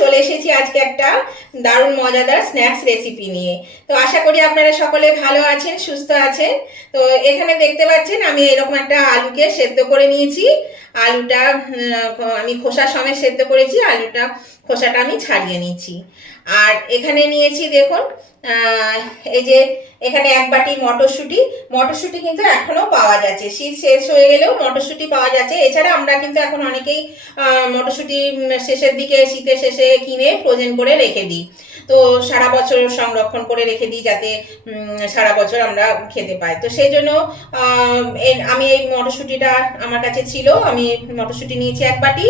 চলে এসেছি আজকে একটা দারুণ মজাদার স্ন্যাক্স রেসিপি নিয়ে। তো আশা করি আপনারা সকলে ভালো আছেন, সুস্থ আছেন। তো এখানে দেখতে পাচ্ছেন আমি এরকম একটা আলুকে সেদ্ধ করে নিয়েছি। আলুটা আমি খোসা সমেত সেদ্ধ করেছি, খোসাটা আমি ছাড়িয়ে নিয়েছি। আর এখানে নিয়েছি দেখুন এই যে এখানে এক বাটি মটরশুঁটি। মটরশুঁটি কিন্তু এখনো পাওয়া যাচ্ছে, শীত শেষ হয়ে গেলেও মটরশুঁটি পাওয়া যাচ্ছে। এছাড়া আমরা কিন্তু এখন অনেকেই মটরশুঁটি শেষের দিকে শীতের শেষে কিনে ফ্রোজেন করে রেখে দিই। তো সারা বছর সংরক্ষণ করে রেখে দিই যাতে সারা বছর আমরা খেতে পাই। তো সেই জন্য আমি এই মটরশুঁটিটা আমার কাছে ছিল, আমি মটরশুঁটি নিয়েছি এক বাটি।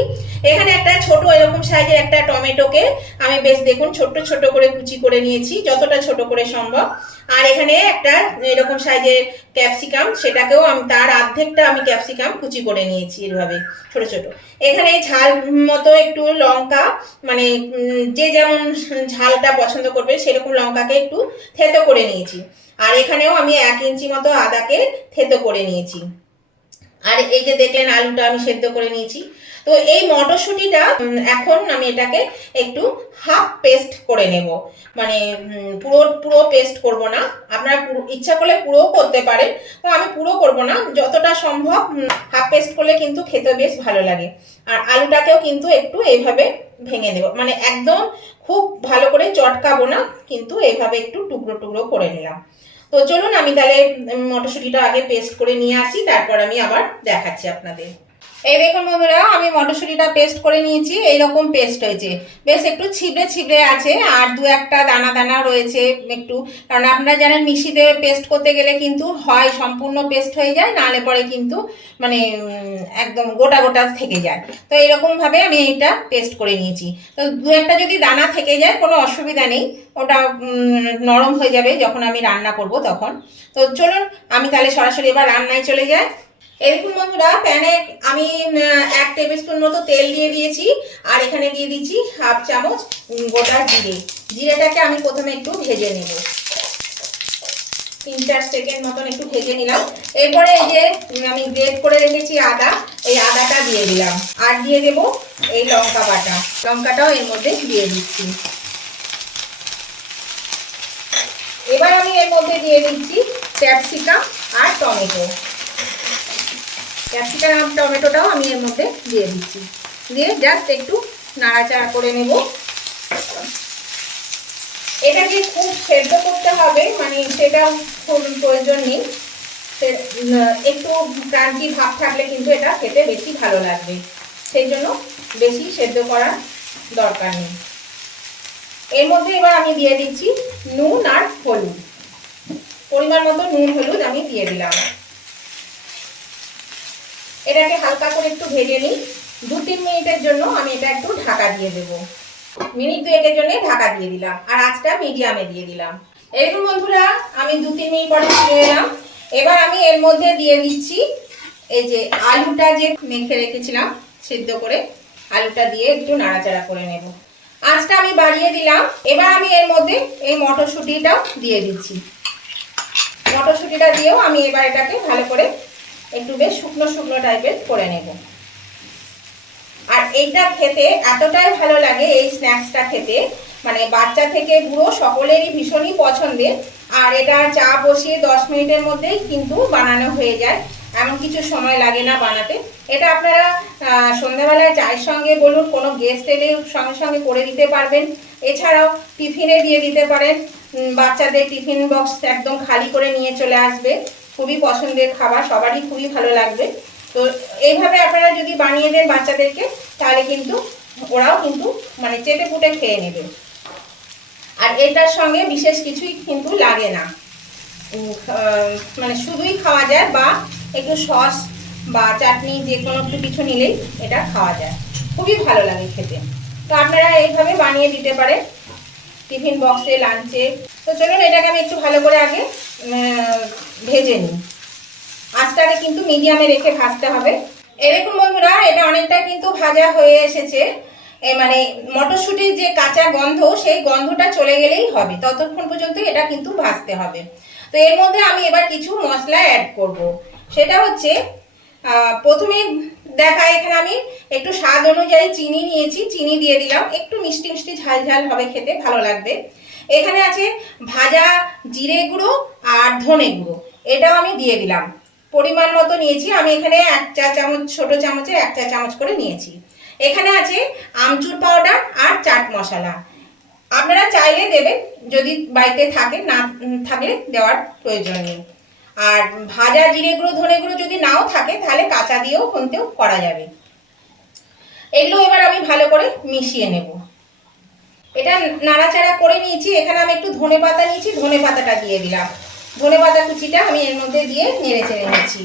এখানে একটা ছোট এরকম সাইজের একটা টমেটোকে আমি বেশ দেখুন ছোট্ট ছোট করে কুচি করে নিয়েছি, যতটা ছোট করে সম্ভব। আর এখানে একটা এরকম সাইজের ক্যাপসিকাম, সেটাকেও আমি তার অর্ধেকটা আমি ক্যাপসিকাম কুচি করে নিয়েছি এভাবে ছোট ছোট। এখানে ঝাল মতো একটু লঙ্কা, মানে যে যেমন ঝালটা পছন্দ করবে সেরকম লঙ্কাকে একটু থেতো করে নিয়েছি। আর এখানেও আমি 1 ইঞ্চি মতো আদাকে থেতো করে নিয়েছি। আর এই যে দেখলেন আলুটা আমি সেদ্ধ করে নিয়েছি। তো এই মটরশুঁটিটা এখন আমি এটাকে একটু হাফ পেস্ট করে নেব, মানে পুরো পেস্ট করব না। আপনারা ইচ্ছা করলে পুরোও করতে পারেন, তো আমি পুরো করব না, যতটা সম্ভব হাফ পেস্ট করলে কিন্তু খেতে বেশ ভালো লাগে। আর আলুটাকেও কিন্তু একটু এইভাবে ভেঙে নেব, মানে একদম খুব ভালো করে চটকাবো না, কিন্তু এইভাবে একটু টুকরো টুকরো করে নিলাম। তো চলুন আমি তাহলে মটরশুঁটিটা আগে পেস্ট করে নিয়ে আসি, তারপর আমি আবার দেখাচ্ছি আপনাদের। এই দেখুন বন্ধুরা, আমি মটরশুঁটিটা পেস্ট করে নিয়েছি। এইরকম পেস্ট হয়েছে, বেশ একটু ছিবড়ে ছিবড়ে আছে, আর দু একটা দানা দানা রয়েছে একটু, কারণ আপনারা জানেন মিক্সিতে পেস্ট করতে গেলে কিন্তু হয় সম্পূর্ণ পেস্ট হয়ে যায়, নাহলে পরে কিন্তু মানে একদম গোটা গোটা থেকে যায়। তো এইরকমভাবে আমি এটা পেস্ট করে নিয়েছি। তো দু একটা যদি দানা থেকে যায় কোনো অসুবিধা নেই, ওটা নরম হয়ে যাবে যখন আমি রান্না করব তখন। তো চলুন আমি তাহলে সরাসরি এবার রান্নায় চলে যাই। এরকম বন্ধুরা, প্যানে আমি 1 টেবিল স্পুন মতো তেল দিয়ে দিয়েছি, আর এখানে দিয়ে দিচ্ছি হাফ চামচ গোটা জিরে। জিরেটাকে আমি প্রথমে একটু ভেজে নেব, 3-4 সেকেন্ড মতন একটু ভেজে নিলাম। এরপরে এই যে আমি গ্রেট করে রেখেছি আদা, এই আদাটা দিয়ে দিলাম। আর দিয়ে দেব এই লঙ্কা বাটা, লঙ্কাটাও এর মধ্যে দিয়ে দিচ্ছি। এবার আমি এর মধ্যে দিয়ে দিচ্ছি ক্যাপসিকাম আর টমেটো। ক্যাপসিকাম আর টমেটোটাও আমি এর মধ্যে দিয়ে দিচ্ছি, দিয়ে জাস্ট একটু নাড়াচাড়া করে নেব। এটাকে খুব সেদ্ধ করতে হবে, মানে সেটাও খুব প্রয়োজন নেই, একটু ক্রাঞ্চি ভাব থাকলে কিন্তু এটা খেতে বেশি ভালো লাগবে, সেই জন্য বেশি সেদ্ধ করার দরকার নেই। এর মধ্যে এবার আমি দিয়ে দিচ্ছি নুন আর হলুদ, পরিমাণ মতো নুন হলুদ আমি দিয়ে দিলাম। এটাকে হালকা করে একটু ভেজে নিই। 2-3 মিনিটের জন্য আমি এটা একটু ঢাকা দিয়ে দেবো, মিনিট 2-1-এর জন্য ঢাকা দিয়ে দিলাম, আর আঁচটা মিডিয়ামে দিয়ে দিলাম। এরকম বন্ধুরা আমি 2-3 মিনিট পরে ফিরে এলাম। এবার আমি এর মধ্যে দিয়ে দিচ্ছি এই যে আলুটা যে মেখে রেখেছিলাম সিদ্ধ করে, আলুটা দিয়ে একটু নাড়াচাড়া করে নেব। আঁচটা আমি বাড়িয়ে দিলাম। এবার আমি এর মধ্যে এই মটরশুঁটিটাও দিয়ে দিচ্ছি। মটরশুঁটিটা দিয়েও আমি এবার এটাকে ভালো করে একটু বেশ শুকনো শুকনো টাইপের করে নেব। আর এইটা খেতে এতটাই ভালো লাগে, এই স্ন্যাক্সটা খেতে মানে বাচ্চা থেকে বুড়ো সকলেরই ভীষণই পছন্দের। আর এটা চা বসিয়ে 10 মিনিটের মধ্যেই কিন্তু বানানো হয়ে যায়, এমন কিছু সময় লাগে না বানাতে। এটা আপনারা সন্ধ্যাবেলায় চায়ের সঙ্গে বলুন, কোনো গেস্ট এলে সঙ্গে সঙ্গে করে দিতে পারবেন। এছাড়াও টিফিনে দিয়ে দিতে পারেন, বাচ্চাদের টিফিন বক্স একদম খালি করে নিয়ে চলে আসবে, খুবই পছন্দের খাবার, সবারই খুবই ভালো লাগবে। তো এইভাবে আপনারা যদি বানিয়ে দেন বাচ্চাদেরকে, তাহলে কিন্তু ওরাও কিন্তু মানে চেটে পুটে খেয়ে নেবে। আর এটার সঙ্গে বিশেষ কিছুই কিন্তু লাগে না, মানে শুধুই খাওয়া যায়, বা একটু সস বা চাটনি যে কোনো একটু কিছু নিলেই এটা খাওয়া যায়, খুবই ভালো লাগে খেতে। তো আপনারা এইভাবে বানিয়ে দিতে পারেন টিফিন বক্সে, লাঞ্চে। তো চলুন এটাকে আমি একটু ভালো করে আগে ভেজে নিই। আঁচটাকে কিন্তু মিডিয়ামে রেখে ভাজতে হবে। এরকম বন্ধুরা, এটা অনেকটা কিন্তু ভাজা হয়ে এসেছে, মানে মটরশুঁটির যে কাঁচা গন্ধ, সেই গন্ধটা চলে গেলেই হবে, ততক্ষণ পর্যন্ত এটা কিন্তু ভাজতে হবে। তো এর মধ্যে আমি এবার কিছু মশলা অ্যাড করব। সেটা হচ্ছে প্রথমে দেখায় এখানে আমি একটু স্বাদ অনুযায়ী চিনি নিয়েছি, চিনি দিয়ে দিলাম, একটু মিষ্টি মিষ্টি ঝাল ঝাল হবে, খেতে ভালো লাগবে। এখানে আছে ভাজা জিরে গুঁড়ো আর ধনে গুঁড়ো, এটাও আমি দিয়ে দিলাম। পরিমাণ মতো নিয়েছি আমি, এখানে 1 চা চামচ, ছোট চামচে 1 চা চামচ করে নিয়েছি। এখানে আছে আমচুর পাউডার আর চাট মশলা, আপনারা চাইলে দেবেন, যদি বাড়িতে থাকে, না থাকলে দেওয়ার প্রয়োজন নেই। আর ভাজা জিরে গুঁড়ো ধনে গুঁড়ো যদি নাও থাকে তাহলে কাঁচা দিয়েও কোনতেও করা যাবে। এগুলো এবার আমি ভালো করে মিশিয়ে নেব। এটা নাড়াচাড়া করে নিয়েছি। এখানে আমি একটু ধনে পাতা নিয়েছি, ধনে পাতাটা দিয়ে দিলাম। ধনে পাতা কুচিটা আমি এর মধ্যে দিয়ে নেড়ে চেড়ে নিচ্ছি।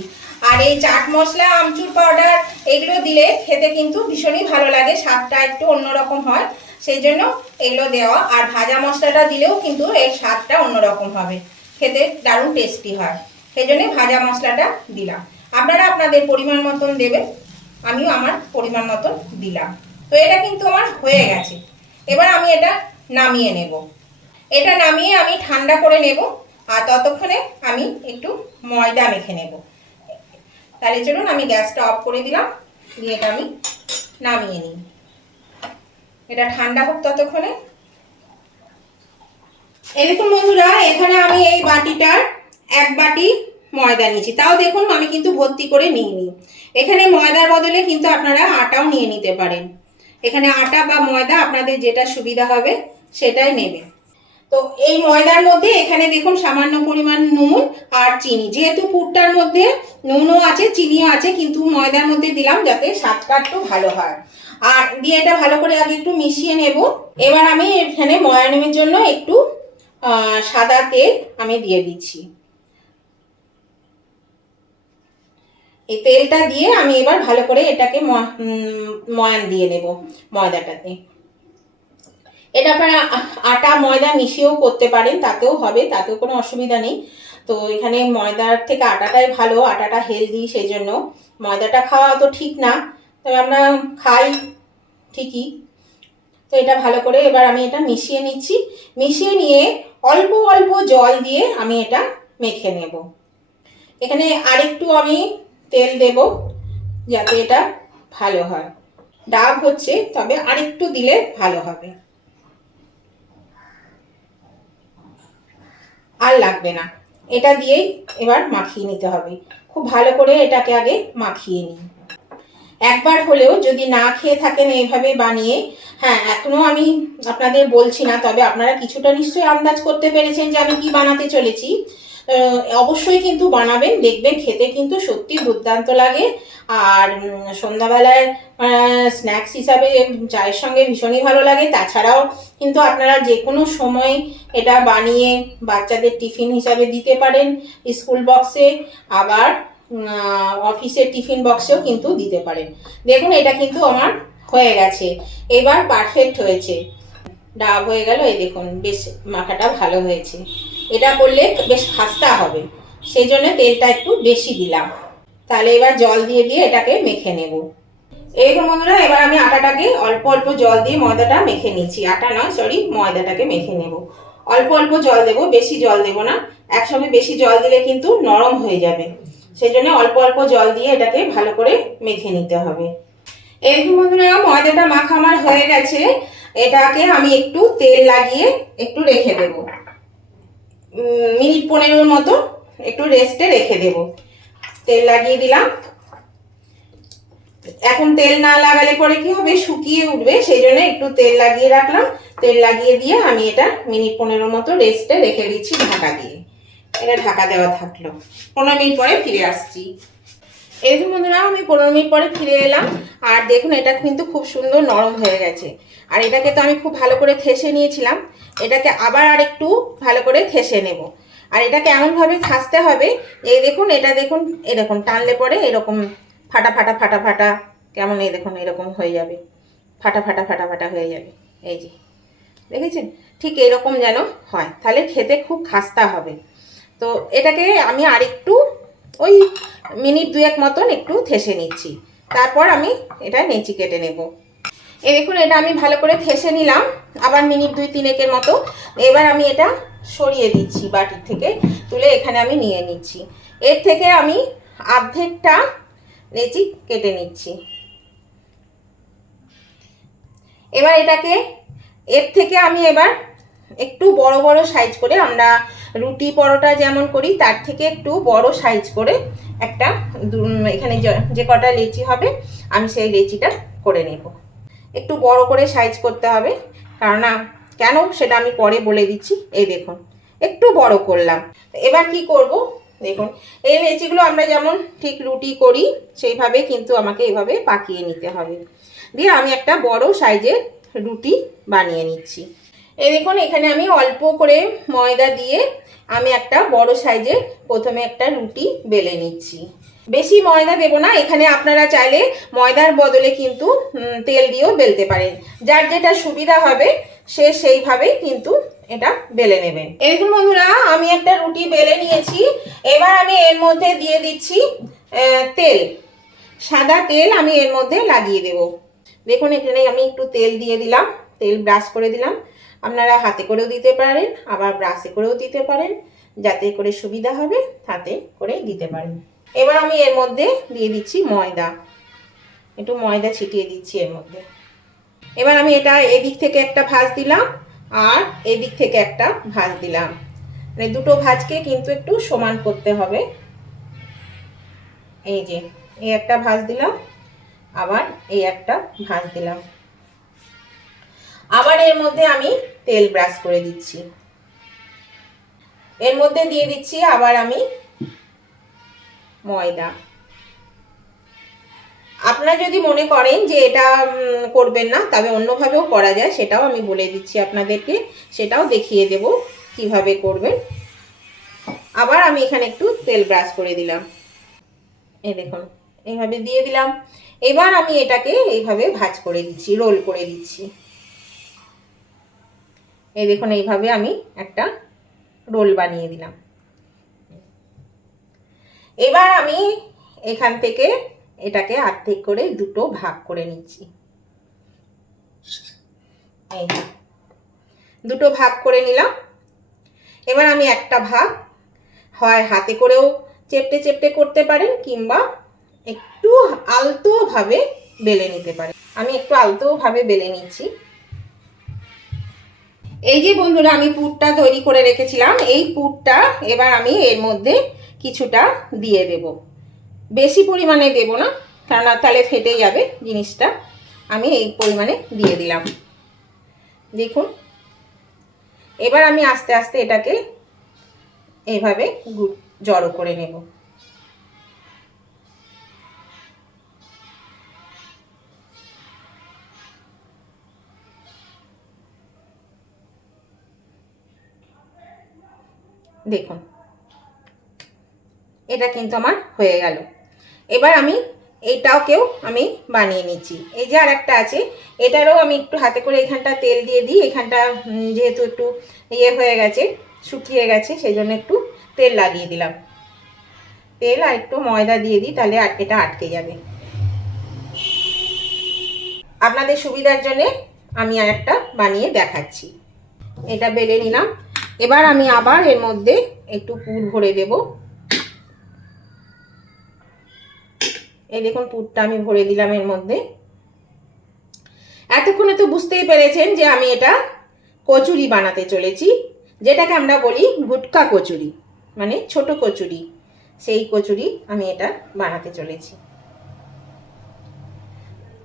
আর এই চাট মশলা, আমচুর পাউডার এগুলো দিলে খেতে কিন্তু ভীষণই ভালো লাগে, স্বাদটা একটু অন্যরকম হয়, সেই জন্য এগুলো দেওয়া। আর ভাজা মশলাটা দিলেও কিন্তু এর স্বাদটা অন্যরকম হবে, খেতে দারুণ টেস্টি হয়, সেই জন্য ভাজা মশলাটা দিলাম। আপনারা আপনাদের পরিমাণ মতন দেবেন, আমিও আমার পরিমাণ মতন দিলাম। তো এটা কিন্তু আমার হয়ে গেছে। এবার আমি এটা নামিয়ে নেব। এটা নামিয়ে আমি ঠান্ডা করে নেব, আর ততক্ষণে আমি একটু ময়দা মেখে নেব। তাহলে চলুন আমি গ্যাসটা অফ করে দিলাম, দিয়ে এটা আমি নামিয়ে নিই। এটা ঠান্ডা হোক ততক্ষণে। এই দেখুন বন্ধুরা, এখানে আমি এই বাটিটার 1 বাটি ময়দা নিয়েছি, তাও দেখুন আমি কিন্তু ভর্তি করে নিইনি। এখানে ময়দার বদলে কিন্তু আপনারা আটাও নিয়ে নিতে পারেন। এখানে আটা বা ময়দা আপনাদের যেটা সুবিধা হবে সেটাই নেবেন। তো এই ময়দার মধ্যে এখানে দেখুন সামান্য পরিমাণ নুন আর চিনি, যেহেতু পুরটার মধ্যে নুনও আছে চিনিও আছে, কিন্তু ময়দার মধ্যে দিলাম যাতে স্বাদটা একটু ভালো হয়। আর দিয়ে এটা ভালো করে আগে একটু মিশিয়ে নেব। এবার আমি এখানে ময়ানিমের জন্য একটু সাদা তেল আমি দিয়ে দিচ্ছি। এই তেলটা দিয়ে আমি এবার ভালো করে এটাকে ময়ান দিয়ে নেব ময়দাটাতে। এটা আপনারা আটা ময়দা মিশিয়েও করতে পারেন, তাতেও হবে, তাতেও কোনো অসুবিধা নেই। তো এখানে ময়দার থেকে আটাটাই ভালো, আটাটা হেলদি, সেই জন্য ময়দাটা খাওয়া তো ঠিক না, তবে আমরা খাই ঠিকই। তো এটা ভালো করে এবার আমি এটা মিশিয়ে নিচ্ছি। মিশিয়ে নিয়ে অল্প অল্প জল দিয়ে আমি এটা মেখে নেব। এখানে আরেকটু আমি তেল দেব যাতে এটা ভালো হয়। ডাব হচ্ছে, তবে আরেকটু দিলে ভালো হবে, আর লাগবে না। এটা দিয়েই এবার মাখিয়ে নিতে হবে। খুব ভালো করে এটাকে আগে মাখিয়ে নিই। একবার হলেও যদি না খেয়ে থাকেন এইভাবে বানিয়ে, হ্যাঁ এখনও আমি আপনাদের বলছি না, তবে আপনারা কিছুটা নিশ্চয়ই আন্দাজ করতে পেরেছেন যে আমি কি বানাতে চলেছি। অবশ্যই কিন্তু বানাবেন, দেখবেন খেতে কিন্তু সত্যি দুর্দান্ত লাগে। আর সন্ধ্যাবেলায় স্ন্যাক্স হিসাবে চায়ের সঙ্গে ভীষণই ভালো লাগে। তাছাড়াও কিন্তু আপনারা যে কোনো সময় এটা বানিয়ে বাচ্চাদের টিফিন হিসাবে দিতে পারেন, স্কুল বক্সে, আবার অফিসের টিফিন বক্সেও কিন্তু দিতে পারেন। দেখুন এটা কিন্তু আমার হয়ে গেছে, এবার পারফেক্ট হয়েছে, ডাব হয়ে গেল। এই দেখুন বেশ মাখাটা ভালো হয়েছে। এটা করলে বেশ খাস্তা হবে, সেই জন্য তেলটা একটু বেশি দিলাম। তাহলে এবার জল দিয়ে দিয়ে এটাকে মেখে নেব। এইরকম বন্ধুরা, এবার আমি আটাটাকে অল্প অল্প জল দিয়ে ময়দাটা মেখে নিচ্ছি। আটা নয়, সরি, ময়দাটাকে মেখে নেব। অল্প অল্প জল দেব, বেশি জল দেব না, একসঙ্গে বেশি জল দিলে কিন্তু নরম হয়ে যাবে, সেই জন্য অল্প অল্প জল দিয়ে এটাকে ভালো করে মেখে নিতে হবে। এইরকম বন্ধুরা, ময়দাটা মাখা আমার হয়ে গেছে। এটাকে আমি একটু তেল লাগিয়ে একটু রেখে দেব, মিনিট 15 মতো একটু রেস্টে রেখে দেব। তেল লাগিয়ে দিলাম। এখন তেল না লাগালে পরে কি হবে, শুকিয়ে উঠবে, সেই জন্য একটু তেল লাগিয়ে রাখলাম। তেল লাগিয়ে দিয়ে আমি এটা মিনিট 15 মতো রেস্টে রেখে দিচ্ছি ঢাকা দিয়ে। এটা ঢাকা দেওয়া থাকলো। 15 মিনিট পরে ফিরে আসছি। এরকম বন্ধুরা, আমি 15 মিনিট পরে ফিরে এলাম। আর দেখুন এটা কিন্তু খুব সুন্দর নরম হয়ে গেছে। আর এটাকে তো আমি খুব ভালো করে থেসে নিয়েছিলাম, এটাকে আবার আর একটু ভালো করে থেসে নেব। আর এটাকে এমনভাবে থাসতে হবে, এই দেখুন, এটা দেখুন, এই দেখুন টানলে পরে এরকম ফাটা ফাটা ফাটা ফাটা কেমন, এই দেখুন এরকম হয়ে যাবে, ফাটা ফাটা ফাটা ফাটা হয়ে যাবে। এই যে দেখেছেন, ঠিক এরকম যেন হয়, তাহলে খেতে খুব খাস্তা হবে। তো এটাকে আমি আরেকটু ওই মিনিট 2 মতন একটু থেসে নিচ্ছি, তারপর আমি এটা নেচি কেটে নেব। এই দেখুন এটা আমি ভালো করে থেসে নিলাম, আবার মিনিট 2-3 মতো। এবার আমি এটা সরিয়ে দিচ্ছি, বাটির থেকে তুলে এখানে আমি নিয়ে নিচ্ছি। এর থেকে আমি অর্ধেকটা লেচি কেটে নিচ্ছি। এবার এটাকে এর থেকে আমি এবার একটু বড় বড় সাইজ করে, আমরা রুটি পরোটা যেমন করি তার থেকে একটু বড় সাইজ করে একটা এখানে যে কটা লেচি হবে আমি সেই লেচিটা করে নেব। একটু বড় করে সাইজ করতে হবে, কারণ কেন সেটা আমি পরে বলে দিচ্ছি। এই দেখুন একটু বড় করলাম। এবার কি করব, দেখুন এই লেচিগুলো আমরা যেমন ঠিক রুটি করি সেইভাবে কিন্তু আমাকে এভাবে পাকিয়ে নিতে হবে। দিয়ে আমি একটা বড় সাইজের রুটি বানিয়ে নিচ্ছি। এই দেখুন এখানে আমি অল্প করে ময়দা দিয়ে আমি একটা বড় সাইজের প্রথমে একটা রুটি বেলে নিচ্ছি। বেশি ময়দা দেব না, এখানে আপনারা চাইলে ময়দার বদলে কিন্তু তেল দিয়েও বেলতে পারেন, যার যেটা সুবিধা হবে সে সেইভাবেই কিন্তু এটা বেলে নেবেন। এরকম বন্ধুরা আমি একটা রুটি বেলে নিয়েছি। এবার আমি এর মধ্যে দিয়ে দিচ্ছি তেল, সাদা তেল আমি এর মধ্যে লাগিয়ে দেব। দেখুন এখানে আমি একটু তেল দিয়ে দিলাম, তেল ব্রাশ করে দিলাম। আপনারা হাতে করেও দিতে পারেন, আবার ব্রাশে করেও দিতে পারেন, যাতে করে সুবিধা হবে হাতে করে দিতে পারেন। এবার আমি এর মধ্যে দিয়ে দিচ্ছি ময়দা, একটু ময়দা ছিটিয়ে দিচ্ছি এর মধ্যে। এবার আমি এটা এদিক থেকে একটা ভাঁজ দিলাম আর এদিক থেকে একটা ভাঁজ দিলাম, মানে দুটো ভাঁজকে কিন্তু একটু সমান করতে হবে। এই যে এই একটা ভাঁজ দিলাম, আবার এই একটা ভাঁজ দিলাম। আবার এর মধ্যে আমি তেল ব্রাশ করে দিচ্ছি, এর মধ্যে দিয়ে দিচ্ছি আবার আমি ময়দা। আপনারা যদি মনে করেন যে এটা করবেন না, তবে অন্যভাবেও করা যায়, সেটাও আমি বলে দিচ্ছি আপনাদেরকে, সেটাও দেখিয়ে দেব কিভাবে করবেন। আবার আমি এখানে একটু তেল ব্রাশ করে দিলাম, এই দেখুন এইভাবে দিয়ে দিলাম। এবার আমি এটাকে এইভাবে ভাঁজ করে দিচ্ছি, রোল করে দিচ্ছি। এই দেখুন এইভাবে আমি একটা রোল বানিয়ে দিলাম। এবার আমি এখান থেকে এটাকে অর্ধেক করে দুটো ভাগ করে নিচ্ছি। এই দুটো ভাগ করে নিলাম। এবার আমি একটা ভাগ হয় হাতে করেও চেপটে চেপটে করতে পারেন, কিংবা একটু আলতোভাবে বেলে নিতে পারেন। আমি একটু আলতোভাবে বেলে নিচ্ছি। এই যে বন্ধুরা আমি পুরটা তৈরি করে রেখেছিলাম, এই পুরটা এবার আমি এর মধ্যে কিছুটা দিয়ে দেব। বেশি পরিমাণে দেব না, কারণ তাহলে ফেটে যাবে জিনিসটা। আমি এই পরিমাণে দিয়ে দিলাম। দেখুন এবার আমি আস্তে আস্তে এটাকে এইভাবে জড়ো করে নেব। দেখুন এটা কিন্তু আমার হয়ে গেল। এবার আমি এইটাকেও আমি বানিয়ে নিচ্ছি। এই যে আর একটা আছে, এটারও আমি একটু হাতে করে এখানটা তেল দিয়ে দিই। এখানটা যেহেতু একটু ইয়ে হয়ে গেছে, শুকিয়ে গেছে, সেই জন্য একটু তেল লাগিয়ে দিলাম। তেল আর একটু ময়দা দিয়ে দিই, তাহলে এটা আটকে যাবে। আপনাদের সুবিধার জন্যে আমি আর একটা বানিয়ে দেখাচ্ছি। এটা বেলে নিলাম। এবার আমি আবার এর মধ্যে একটু পুর ভরে দেব। এই দেখুন পুরটা আমি ভরে দিলাম এর মধ্যে। এতক্ষণে তো বুঝতেই পেরেছেন যে আমি এটা কচুরি বানাতে চলেছি, যেটাকে আমরা বলি গুটকা কচুরি, মানে ছোট কচুরি। সেই কচুরি আমি এটা বানাতে চলেছি।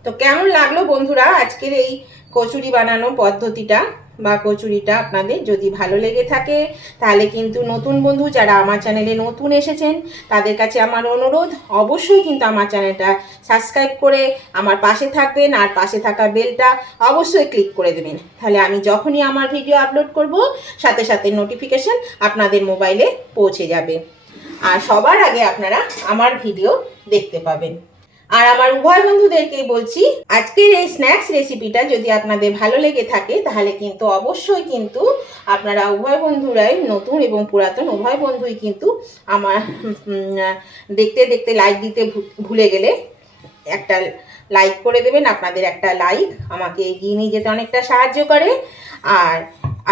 তো কেমন লাগলো বন্ধুরা আজকের এই কচুরি বানানোর পদ্ধতিটা বা কচুরিটা? আপনাদের যদি ভালো লেগে থাকে তাহলে কিন্তু নতুন বন্ধু যারা আমার চ্যানেলে নতুন এসেছেন তাদের কাছে আমার অনুরোধ, অবশ্যই কিন্তু আমার চ্যানেলটা সাবস্ক্রাইব করে আমার পাশে থাকবেন, আর পাশে থাকা বেলটা অবশ্যই ক্লিক করে দেবেন। তাহলে আমি যখনই আমার ভিডিও আপলোড করব সাথে সাথে নোটিফিকেশন আপনাদের মোবাইলে পৌঁছে যাবে, আর সবার আগে আপনারা আমার ভিডিও দেখতে পাবেন। আর আমার উভয় বন্ধুদেরকেই বলছি, আজকের এই স্ন্যাক্স রেসিপিটা যদি আপনাদের ভালো লেগে থাকে তাহলে কিন্তু অবশ্যই কিন্তু আপনারা উভয় বন্ধুরাই, নতুন এবং পুরাতন উভয় বন্ধুই কিন্তু আমার দেখতে দেখতে লাইক দিতে ভুলে গেলে একটা লাইক করে দেবেন। আপনাদের একটা লাইক আমাকে এগিয়ে নিয়ে যেতে অনেকটা সাহায্য করে। আর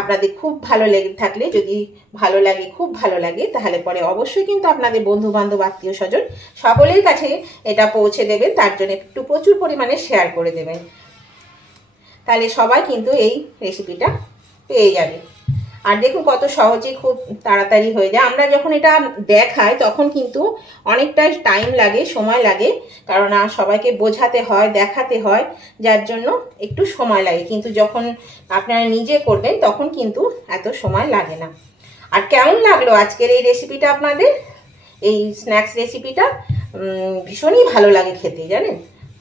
আপনাদের খুব ভালো লেগে থাকলে, যদি ভালো লাগে, খুব ভালো লাগে, তাহলে পরে অবশ্যই কিন্তু আপনাদের বন্ধু বান্ধব, আত্মীয় স্বজন সকলের কাছে এটা পৌঁছে দেবেন। তার জন্য একটু প্রচুর পরিমাণে শেয়ার করে দেবেন, তাহলে সবাই কিন্তু এই রেসিপিটা পেয়ে যাবে। আর দেখুন কত সহজেই খুব তাড়াতাড়ি হয়ে যায়। আমরা যখন এটা দেখাই তখন কিন্তু অনেকটা টাইম লাগে, সময় লাগে, কারণ সবাইকে বোঝাতে হয়, দেখাতে হয়, যার জন্য একটু সময় লাগে। কিন্তু যখন আপনারা নিজে করবেন তখন কিন্তু এত সময় লাগে না। আর কেমন লাগলো আজকের এই রেসিপিটা আপনাদের? এই স্ন্যাক্স রেসিপিটা ভীষণই ভালো লাগে খেতে, জানেন,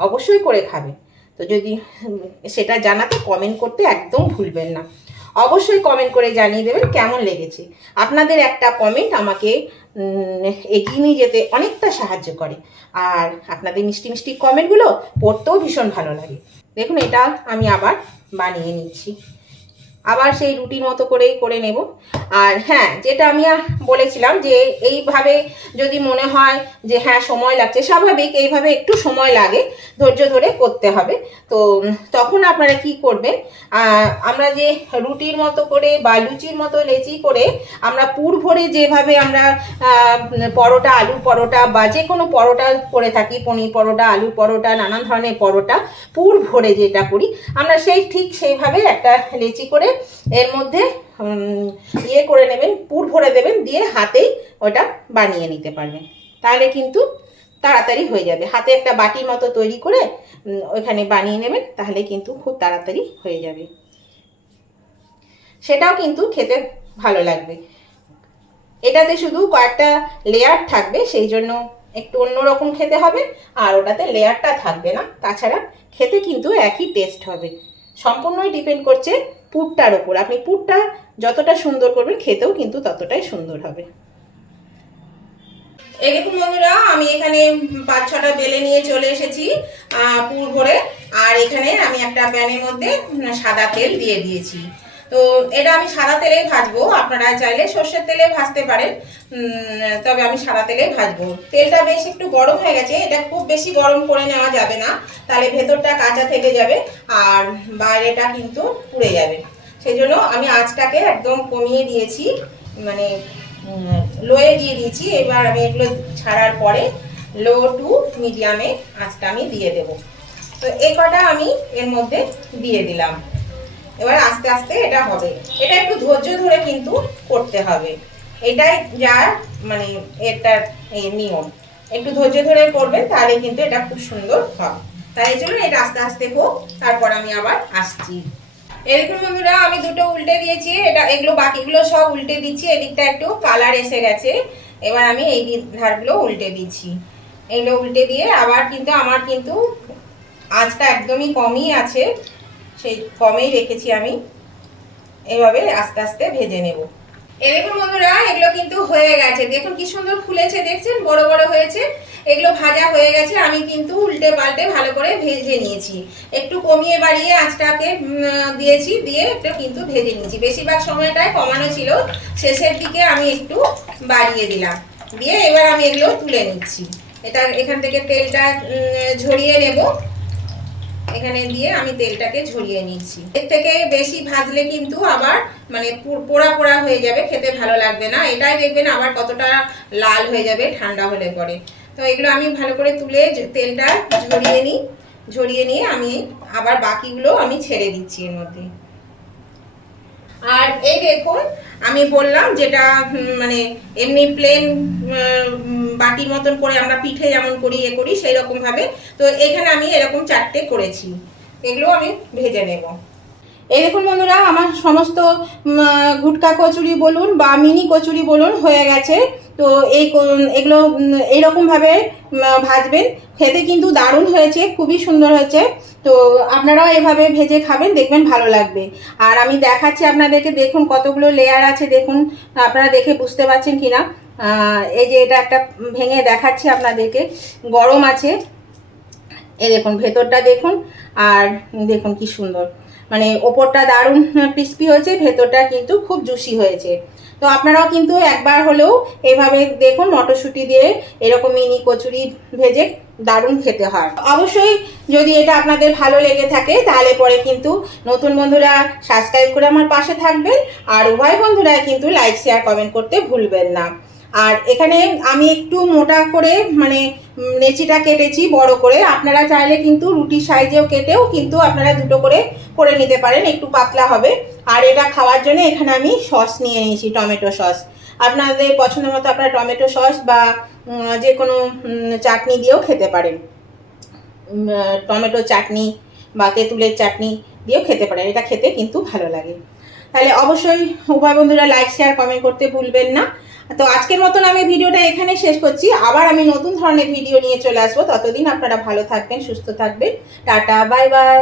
অবশ্যই করে খাবেন। তো যদি সেটা জানাতে কমেন্ট করতে একদম ভুলবেন না। অবশ্যই কমেন্ট করে জানিয়ে দেবেন কেমন লেগেছে। আপনাদের একটা কমেন্ট আমাকে এগিয়ে নিয়ে যেতে অনেকটা সাহায্য করে। আর আপনাদের মিষ্টি মিষ্টি কমেন্টগুলো পড়তেও ভীষণ ভালো লাগে। দেখুন এটা আমি আবার বানিয়ে নিচ্ছি, আবার সেই রুটির মতো করেই করে নেব। আর হ্যাঁ, যেটা আমি বলেছিলাম যে এইভাবে যদি মনে হয় যে হ্যাঁ সময় লাগছে, স্বাভাবিক, এইভাবে একটু সময় লাগে, ধৈর্য ধরে করতে হবে। তো তখন আপনারা কি করবেন, আমরা যে রুটির মতো করে বা লুচির মতো লেচি করে আমরা পুর ভরে যেভাবে আমরা পরোটা, আলুর পরোটা বা যে কোনো পরোটা করে থাকি, পনির পরোটা, আলুর পরোটা, নানান ধরনের পরোটা পুর ভরে যেটা করি আমরা, ঠিক সেইভাবে একটা লেচি করে এর মধ্যে করে নেবেন, পুর ভরে দেবেন, দিয়ে হাতেই ওটা বানিয়ে নিতে পারবেন। তাহলে কিন্তু তাড়াতাড়ি হয়ে যাবে। হাতে একটা বাটির মতো তৈরি করে ওইখানে বানিয়ে নেবেন, তাহলে কিন্তু খুব তাড়াতাড়ি হয়ে যাবে। সেটাও কিন্তু খেতে ভালো লাগবে। এটাতে শুধু কয়েকটা লেয়ার থাকবে, সেই জন্য একটু অন্যরকম খেতে হবে, আর ওটাতে লেয়ারটা থাকবে না। তাছাড়া খেতে কিন্তু একই টেস্ট হবে। সম্পূর্ণই ডিপেন্ড করছে পুরটার ওপর। আপনি পুরটা যতটা সুন্দর করবেন খেতেও কিন্তু ততটাই সুন্দর হবে। এই দেখুন বন্ধুরা, আমি এখানে 5-6টা বেলে নিয়ে চলে এসেছি পুর ভরে। আর এখানে আমি একটা প্যানের মধ্যে সাদা তেল দিয়ে দিয়েছি। তো এটা আমি সাদা তেলেই ভাজবো, আপনারা চাইলে সর্ষের তেলে ভাজতে পারেন, তবে আমি সাদা তেলেই ভাজবো। তেলটা বেশ একটু গরম হয়ে গেছে, এটা খুব বেশি গরম করে নেওয়া যাবে না, তাহলে ভেতরটা কাঁচা থেকে যাবে আর বাইরেটা কিন্তু পুড়ে যাবে। সেই জন্য আমি আঁচটাকে একদম কমিয়ে দিয়েছি, মানে লোয়ে দিয়ে দিয়েছি। এবার আমি এগুলো ছাড়ার পরে লো টু মিডিয়ামে আঁচটা আমি দিয়ে দেব। তো এই কটা আমি এর মধ্যে দিয়ে দিলাম। এবার আস্তে আস্তে এটা হবে, এটা একটু ধৈর্য ধরে কিন্তু করতে হবে। এটাই যার মানে এটার এই নিয়ম, একটু ধৈর্য ধরে করবেন, তাহলে কিন্তু এটা খুব সুন্দর হবে। তাই জন্য এটা আস্তে আস্তে হোক, তারপর আমি আবার আসছি। এরকম বন্ধুরা, আমি দুটো উল্টে দিয়েছি, এগুলো বাকিগুলো সব উল্টে দিচ্ছি। এদিকটা একটু কালার এসে গেছে, এবার আমি এই ধারগুলো উল্টে দিচ্ছি। এগুলো উল্টে দিয়ে আবার কিন্তু আমার কিন্তু আঁচটা একদমই কমই আছে, সেই কমেই রেখেছি আমি। এভাবে আস্তে আস্তে ভেজে নেব। দেখুন বন্ধুরা, এগুলো কিন্তু হয়ে গেছে, দেখুন কি সুন্দর ফুলেছে, দেখছেন বড় বড় হয়েছে। এগুলো ভাজা হয়ে গেছে, আমি কিন্তু উল্টে পাল্টে ভালো করে ভেজে নিয়েছি। একটু কমিয়ে বাড়িয়ে আঁচটাকে দিয়েছি, দিয়ে একটু কিন্তু ভেজে নিয়েছি। বেশিরভাগ সময়টাই কমানো ছিল, শেষের দিকে আমি একটু বাড়িয়ে দিলাম, দিয়ে এবার আমি এগুলো তুলে নিচ্ছি। এখান থেকে তেলটা ঝরিয়ে নেব, এখানে দিয়ে আমি তেলটাকে ঝরিয়ে নিচ্ছি। এর থেকে বেশি ভাজলে কিন্তু আবার মানে পোড়া পোড়া হয়ে যাবে, খেতে ভালো লাগবে না। এটাই দেখবেন আবার কতটা লাল হয়ে যাবে ঠান্ডা হলে পরে। তো এগুলো আমি ভালো করে তুলে তেলটা ঝরিয়ে নিই, ঝরিয়ে নিয়ে আমি আবার বাকিগুলো আমি ছেড়ে দিচ্ছি এর মধ্যে। আর এই দেখুন, আমি বললাম যেটা মানে এমনি প্লেন বাটির মতন করে আমরা পিঠে যেমন করি করি সেই রকম ভাবে। তো এখানে আমি এরকম 4টে করেছি, এগুলো আমি ভেজে নেব। এই দেখুন বন্ধুরা, আমার সমস্ত গুটকা কচুরি বলুন বা মিনি কচুরি বলুন হয়ে গেছে। তো এগুলো এইরকমভাবে ভাজবেন, খেতে কিন্তু দারুণ হয়েছে, খুবই সুন্দর হয়েছে। তো আপনারাও এভাবে ভেজে খাবেন, দেখবেন ভালো লাগবে। আর আমি দেখাচ্ছি আপনাদেরকে, দেখুন কতগুলো লেয়ার আছে, দেখুন আপনারা দেখে বুঝতে পারছেন কিনা। এই যে এটা একটা ভেঙে দেখাচ্ছি আপনাদেরকে, গরম আছে। এই দেখুন ভেতরটা দেখুন, আর দেখুন কি সুন্দর। মানে ওপরটা দারুণ ক্রিস্পি হয়েছে, ভেতরটা কিন্তু খুব জুসি হয়েছে। তো আপনারাও কিন্তু একবার হলেও এভাবে দেখুন, মটরশুঁটি দিয়ে এরকম মিনি কচুরি ভেজে দারুণ খেতে হয়। অবশ্যই যদি এটা আপনাদের ভালো লেগে থাকে তাহলে পরে কিন্তু নতুন বন্ধুরা সাবস্ক্রাইব করে আমার পাশে থাকবেন, আর উভয় বন্ধুরা কিন্তু লাইক শেয়ার কমেন্ট করতে ভুলবেন না। আর এখানে আমি একটু মোটা করে মানে লেচিটা কেটেছি বড় করে, আপনারা চাইলে কিন্তু রুটির সাইজেও কেটেও কিন্তু আপনারা দুটো করে করে নিতে পারেন, একটু পাতলা হবে। আর এটা খাওয়ার জন্য এখানে আমি সস নিয়ে নিয়েছি, টমেটো সস। আপনাদের পছন্দ মতো আপনারা টমেটো সস বা যে কোনো চাটনি দিয়েও খেতে পারেন, টমেটো চাটনি বা তেঁতুলের চাটনি দিয়েও খেতে পারেন, এটা খেতে কিন্তু ভালো লাগে। তাহলে অবশ্যই উভয় বন্ধুরা লাইক শেয়ার কমেন্ট করতে ভুলবেন না। তো আজকের মতন আমি ভিডিওটা এখানে শেষ করছি, আবার আমি নতুন ধরনের ভিডিও নিয়ে চলে আসবো। ততদিন আপনারা ভালো থাকবেন, সুস্থ থাকবেন। Tata, bye bye.